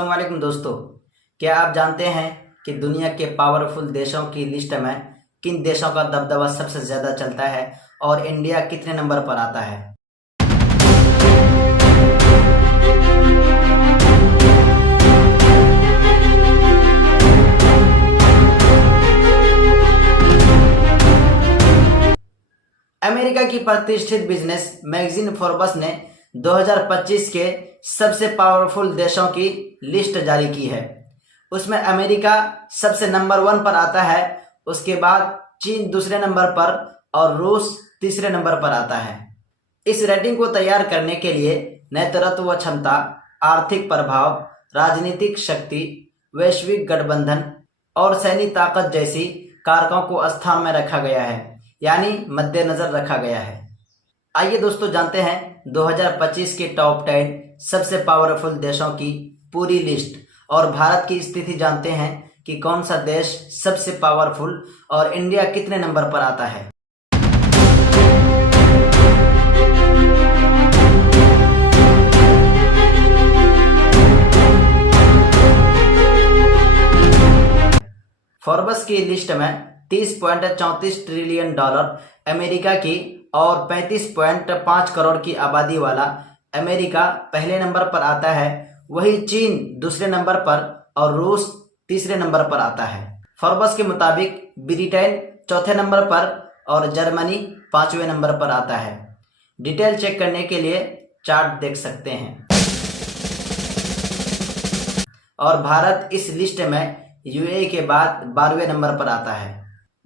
अस्सलाम वालेकुम दोस्तों, क्या आप जानते हैं कि दुनिया के पावरफुल देशों की लिस्ट में किन देशों का दबदबा सबसे ज़्यादा चलता है और इंडिया कितने नंबर पर आता है। अमेरिका की प्रतिष्ठित बिजनेस मैगजीन फोर्ब्स ने 2025 के सबसे पावरफुल देशों की लिस्ट जारी की है। उसमें अमेरिका सबसे नंबर 1 पर आता है, उसके बाद चीन दूसरे नंबर पर और रूस तीसरे नंबर पर आता है। इस रेटिंग को तैयार करने के लिए नेतृत्व क्षमता, आर्थिक प्रभाव, राजनीतिक शक्ति, वैश्विक गठबंधन और सैन्य ताकत जैसी कारकों को स्थान में रखा गया है, यानी मद्देनजर रखा गया है। आइए दोस्तों जानते हैं 2025 के टॉप 10 सबसे पावरफुल देशों की पूरी लिस्ट और भारत की स्थिति जानते हैं कि कौन सा देश सबसे पावरफुल और इंडिया कितने नंबर पर आता है। फोर्ब्स की लिस्ट में 30.34 ट्रिलियन डॉलर अमेरिका की और 35.5 करोड़ की आबादी वाला अमेरिका पहले नंबर पर आता है, वही चीन दूसरे नंबर पर और रूस तीसरे नंबर पर आता है। फोर्ब्स के मुताबिक ब्रिटेन चौथे नंबर पर और जर्मनी 5वें नंबर पर आता है। डिटेल चेक करने के लिए चार्ट देख सकते हैं। और भारत इस लिस्ट में यूएई के बाद 12वें नंबर पर आता है।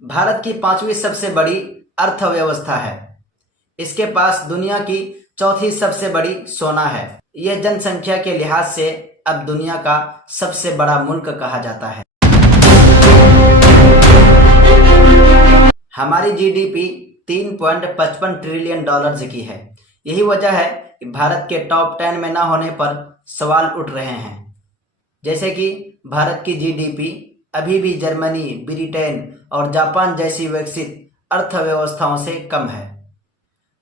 भारत की 5वीं सबसे बड़ी अर्थव्यवस्था है। इसके पास दुनिया की चौथी सबसे बड़ी सोना है। यह जनसंख्या के लिहाज से अब दुनिया का सबसे बड़ा मुल्क कहा जाता है। हमारी जीडीपी 3.55 ट्रिलियन डॉलर्स की है। यही वजह है कि भारत के टॉप 10 में न होने पर सवाल उठ रहे हैं, जैसे कि भारत की जीडीपी अभी भी जर्मनी, ब्रिटेन और जापान जैसी विकसित अर्थव्यवस्थाओं से कम है।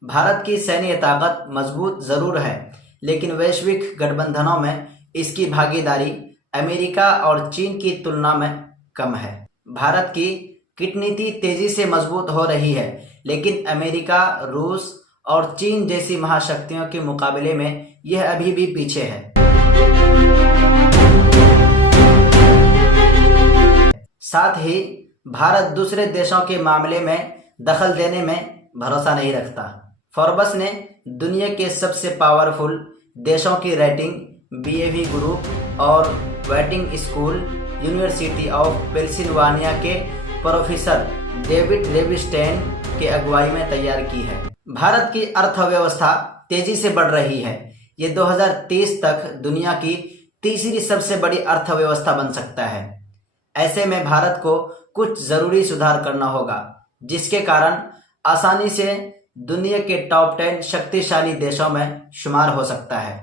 भारत की सैन्य ताकत मजबूत जरूर है, लेकिन वैश्विक गठबंधनों में इसकी भागीदारी अमेरिका और चीन की तुलना में कम है। भारत की कूटनीति तेजी से मजबूत हो रही है, लेकिन अमेरिका, रूस और चीन जैसी महाशक्तियों के मुकाबले में यह अभी भी पीछे है। साथ ही भारत दूसरे देशों के मामले में दखल देने में भरोसा नहीं रखता। फोर्ब्स ने दुनिया के सबसे पावरफुल देशों की रेटिंग बीएवी ग्रुप और waiting school university of Pennsylvania के प्रोफेसर डेविड लेविस्टेन के अगुवाई में तैयार की है। भारत की अर्थव्यवस्था तेजी से बढ़ रही है। ये 2030 तक दुनिया की तीसरी सबसे बड़ी अर्थव्यवस्था बन सकता है। ऐसे में भारत को कुछ जरूरी सुधार करना होगा, जिसके कारण आसानी से दुनिया के टॉप 10 शक्तिशाली देशों में शुमार हो सकता है,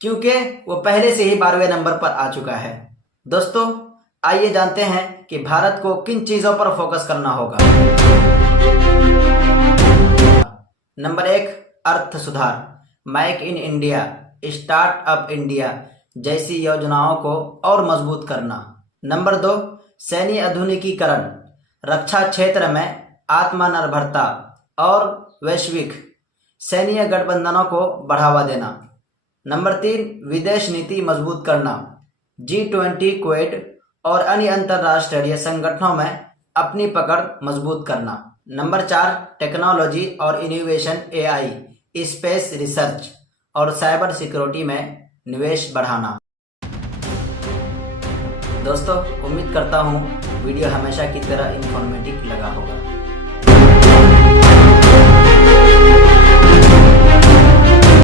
क्योंकि वो पहले से ही 12वें नंबर पर आ चुका है। दोस्तों, आइए जानते हैं कि भारत को किन चीजों पर फोकस करना होगा। नंबर 1, अर्थ सुधार। Make in India, start up India जैसी योजनाओं को और मजबूत करना। नंबर 2, सैन्य आधुनिकीकरण, रक्षा क्षेत्र में आत्मनिर्भरता और वैश्विक सैन्य गठबंधनों को बढ़ावा देना। नंबर 3, विदेश नीति मजबूत करना, G20, क्वेड और अन्य अंतर्राष्ट्रीय संगठनों में अपनी पकड़ मजबूत करना। नंबर 4, टेक्नोलॉजी और इनोवेशन, AI, स्पेस रिसर्च और साइबर सिक्योरिटी में निवेश बढ़ाना। दोस्तों, उम्मीद करता हूँ वीडियो हमेशा की तरह इंफॉर्मेटिव लगा होगा।